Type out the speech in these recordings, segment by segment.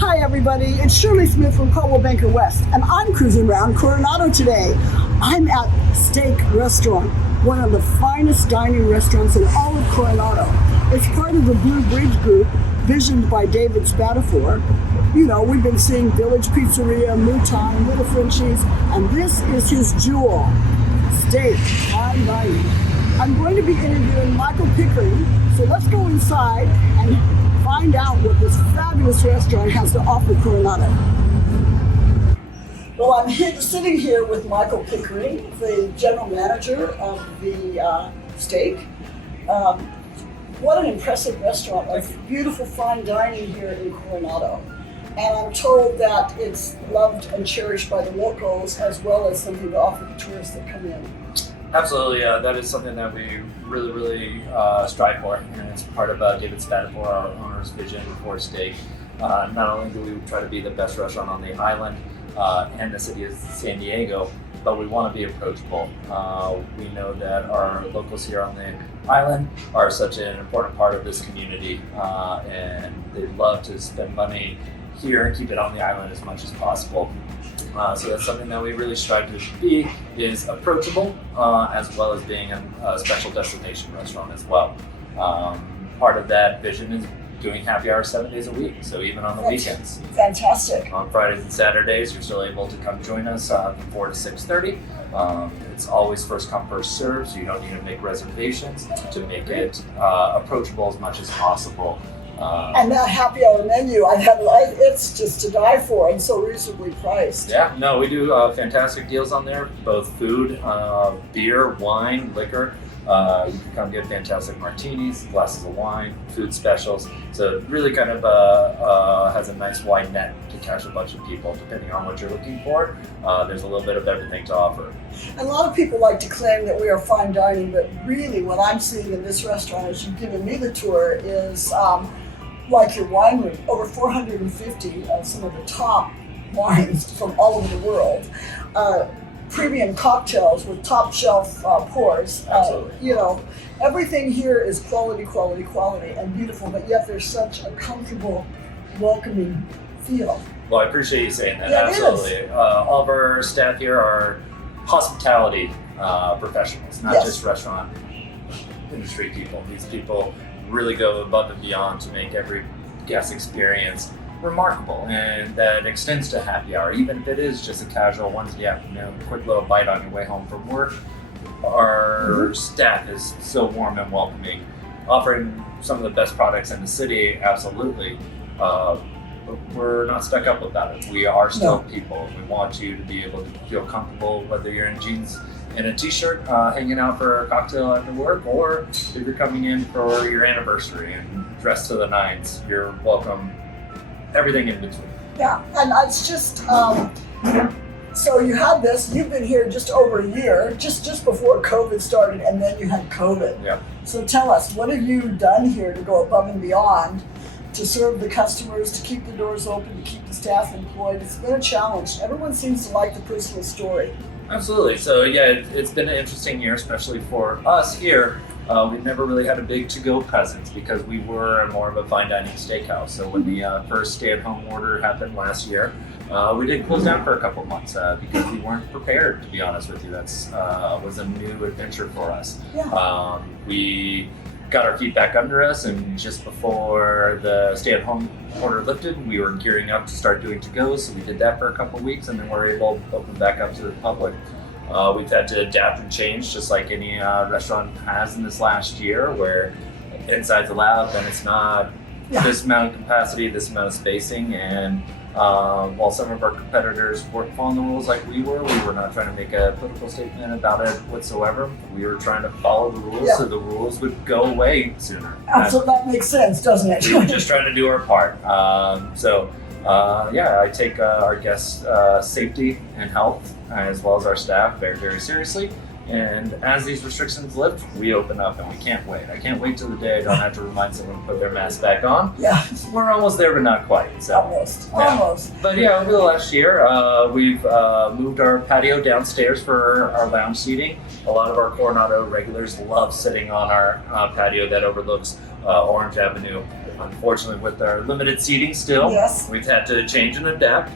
Hi everybody, it's Shirley Smith from Coldwell Banker West, and I'm cruising around Coronado today. I'm at Steak Restaurant, one of the finest dining restaurants in all of Coronado. It's part of the Blue Bridge Group, visioned by David Spatafor. You know, we've been seeing Village Pizzeria, Mouton, Little Frenchies, and this is his jewel, steak, fine dining. I'm going to be interviewing Michael Pickering, so let's go inside and find out what this fabulous restaurant has to offer Coronado. Well, I'm sitting here with Michael Pickering, the general manager of the steak. What an impressive restaurant, like beautiful fine dining here in Coronado. And I'm told that it's loved and cherished by the locals as well as something to offer the tourists that come in. Absolutely, that is something that we really strive for, and it's part of David Spatafor, our owner's vision for steak. Not only do we try to be the best restaurant on the island and the city of San Diego, but we want to be approachable. We know that our locals here on the island are such an important part of this community, and they love to spend money here and keep it on the island as much as possible. So that's something that we really strive to be, is approachable, as well as being a special destination restaurant as well. Part of that vision is doing happy hour 7 days a week, so even on the weekends. Fantastic. On Fridays and Saturdays, you're still able to come join us from 4 to 6:30. It's always first come, first serve, so you don't need to make reservations to make it approachable as much as possible. And that happy hour menu, it's just to die for and so reasonably priced. Yeah, no, we do fantastic deals on there, both food, beer, wine, liquor. You can come get fantastic martinis, glasses of wine, food specials. So it really kind of has a nice wide net to catch a bunch of people, depending on what you're looking for. There's a little bit of everything to offer. And a lot of people like to claim that we are fine dining, but really what I'm seeing in this restaurant, as you've given me the tour, is like your wine room, over 450 of some of the top wines from all over the world. Premium cocktails with top shelf pours. Absolutely. You know, everything here is quality, and beautiful, but yet there's such a comfortable, welcoming feel. Well, I appreciate you saying that. Yeah, absolutely. All of our staff here are hospitality professionals, not just restaurant industry people. These people really go above and beyond to make every guest experience remarkable, and that extends to happy hour, even if it is just a casual Wednesday afternoon, quick little bite on your way home from work. Our staff is so warm and welcoming, offering some of the best products in the city, absolutely. But we're not stuck up about it. We are still people. We want you to be able to feel comfortable, whether you're in jeans and a t-shirt, hanging out for a cocktail after work, or if you're coming in for your anniversary and dressed to the nines, you're welcome. Everything in between. Yeah, and it's just, so you had this, you've been here just over a year, just before COVID started, and then you had COVID. Yeah. So tell us, what have you done here to go above and beyond to serve the customers, to keep the doors open, to keep the staff employed? It's been a challenge. Everyone seems to like the personal story. Absolutely. So yeah, it's been an interesting year, especially for us here. We've never really had a big to-go presence because we were more of a fine dining steakhouse. So when the first stay-at-home order happened last year, we did close down for a couple months because we weren't prepared, to be honest with you. That's was a new adventure for us. Yeah. We got our feet back under us, and just before the stay-at-home order lifted, we were gearing up to start doing to-goes. So we did that for a couple weeks, and then we were able to open back up to the public. We've had to adapt and change, just like any restaurant has in this last year, where inside's allowed, then it's not. This amount of capacity, this amount of spacing, and while some of our competitors weren't following the rules like we were not trying to make a political statement about it whatsoever. We were trying to follow the rules so the rules would go away sooner. Absolutely, that makes sense, doesn't it? We were just trying to do our part. I take our guests' safety and health, as well as our staff, very seriously. And as these restrictions lift, we open up, and we can't wait. I can't wait till the day I don't have to remind someone to put their mask back on. Yeah. We're almost there, but not quite. So. Almost. But yeah, over the last year, we've moved our patio downstairs for our lounge seating. A lot of our Coronado regulars love sitting on our patio that overlooks Orange Avenue. Unfortunately, with our limited seating still, Yes. we've had to change and adapt.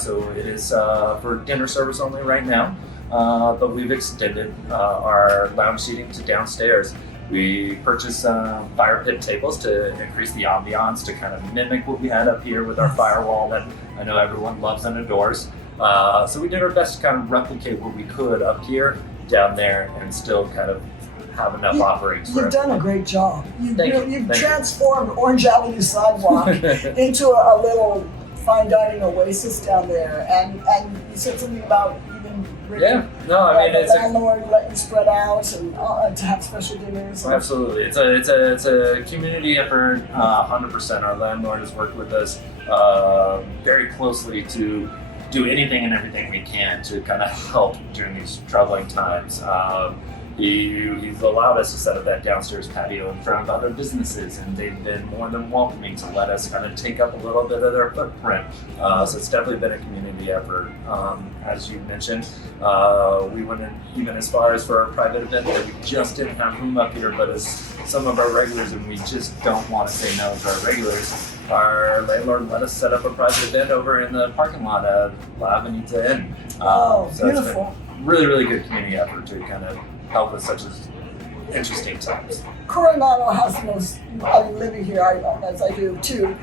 So it is for dinner service only right now, but we've extended our lounge seating to downstairs. We purchased fire pit tables to increase the ambiance, to kind of mimic what we had up here with our firewall that I know everyone loves and adores. So we did our best to kind of replicate what we could up here, down there, and still kind of have enough offerings. You've done a great job. You've you. transformed Orange Avenue sidewalk into a little fine dining oasis down there. And you said something about even bringing the landlord let you spread out and to have special dinners. Absolutely, it's a community effort. 100%. Our landlord has worked with us very closely to do anything and everything we can to kind of help during these troubling times. He's allowed us to set up that downstairs patio in front of other businesses, and they've been more than welcoming to let us kind of take up a little bit of their footprint. So it's definitely been a community effort. As you mentioned, we went in even as far as for our private event that we just didn't have room up here, but as some of our regulars, and we just don't want to say no to our regulars, our landlord let us set up a private event over in the parking lot of Avenue to Inn. Oh, so beautiful. It's been really, really good community effort to kind of help with such as interesting times. Coronado has the most, living here, as I do too,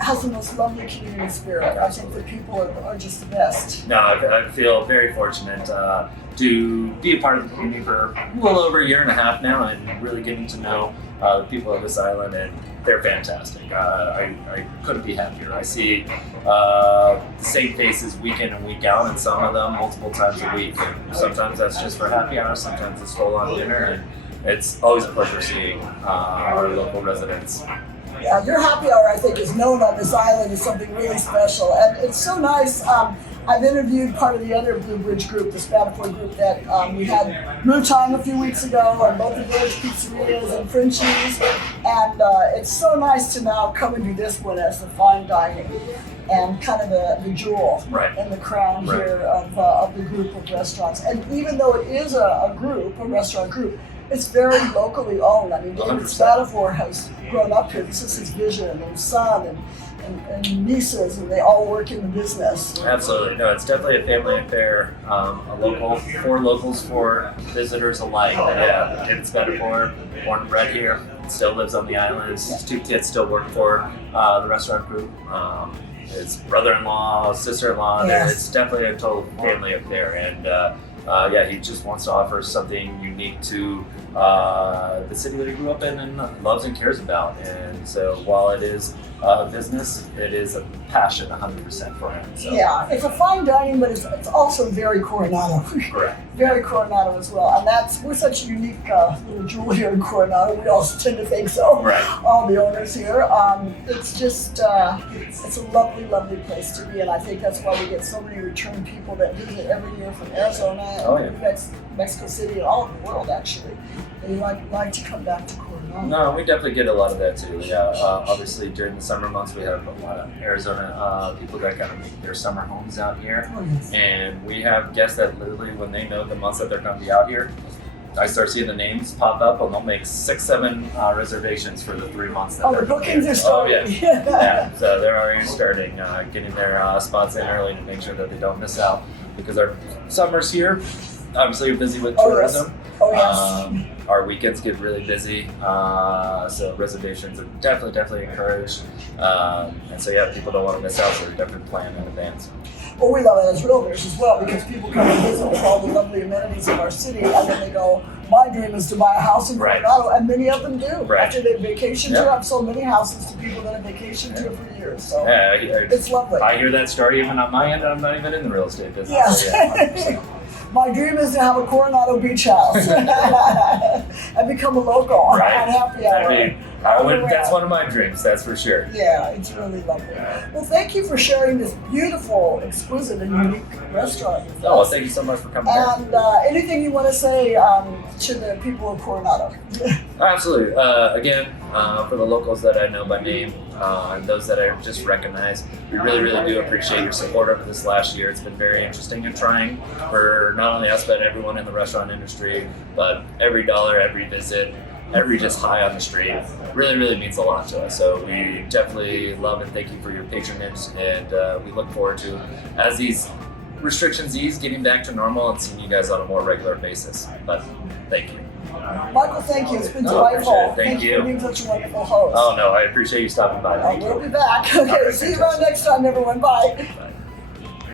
has the most lovely community spirit. I think the people are just the best. No, I feel very fortunate to be a part of the community for a little over a year and a half now, and really getting to know the people of this island, and they're fantastic. I couldn't be happier. I see the same faces week in and week out, and some of them multiple times a week. And sometimes that's just for happy hour, sometimes it's full-on dinner, and it's always a pleasure seeing our local residents. Yeah, your happy hour, I think, is known on this island as something really special, and it's so nice. I've interviewed part of the other Blue Bridge group, the Spanifoy group, that we had Blue Time a few weeks ago, and both the Village Pizzerias and Frenchies, and it's so nice to now come and do this one as the fine dining and kind of the jewel and the crown here of the group of restaurants. And even though it is a restaurant group, it's very locally owned. I mean, David Spanifoy has grown up here. This is his vision, and son and nieces, and they all work in the business. Absolutely. No, it's definitely a family affair. A local, for locals, for visitors alike. Yeah, David Spanifoy, born and bred here, still lives on the island. His two kids still work for the restaurant group. His brother-in-law, sister-in-law, it's definitely a total family affair. And he just wants to offer something unique to the city that he grew up in and loves and cares about. And so while it is a business, it is a passion 100% for him. So. Yeah, it's a fine dining, but it's also very Coronado. Correct. Very Coronado as well. And we're such a unique little jewel here in Coronado. We all tend to think so. Right. All the owners here. It's just, it's a lovely, lovely place to be. And I think that's why we get so many return people that visit every year from Arizona and Mexico City and all over the world, actually. They like to come back to Coronado. No, we definitely get a lot of that too. Yeah, obviously during the summer months we have a lot of Arizona people that kind of make their summer homes out here, and we have guests that literally, when they know the months that they're going to be out here, I start seeing the names pop up, and they'll make 6-7 reservations for the 3 months that they're the bookings here. are starting. Oh yeah, so they're already starting, getting their spots in early to make sure that they don't miss out, because our summers here obviously are busy with tourism. Oh yes. Our weekends get really busy, so reservations are definitely encouraged. And so people don't want to miss out, so they're definitely planning in advance. Well, we love it as realtors as well, because people come and visit with all the lovely amenities of our city, and then they go, my dream is to buy a house in Coronado, and many of them do. After they vacation here, I've sold many houses to people that have vacationed here for years, so it's lovely. I hear that story even on my end, and I'm not even in the real estate business. Yes. So my dream is to have a Coronado beach house and become a local on happy hour. That's one of my dreams, that's for sure. Yeah, it's really lovely. Well, thank you for sharing this beautiful, exquisite, and unique restaurant with us. Well, thank you so much for coming here. And anything you want to say to the people of Coronado? Absolutely. Again, for the locals that I know by name, and those that I just recognize, we really, really do appreciate your support over this last year. It's been very interesting and trying for not only us, but everyone in the restaurant industry. But every dollar, every visit, every just high on the street really, really means a lot to us. So we definitely love and thank you for your patronage, and we look forward to, as these restrictions ease, getting back to normal and seeing you guys on a more regular basis. But thank you. Michael, thank you. It's been Oh, appreciate delightful. it. Thank you. for being such a wonderful host. Oh no, I appreciate you stopping by. Thank We'll you. be back. Okay, All right, see you around next time, everyone. Bye. Bye.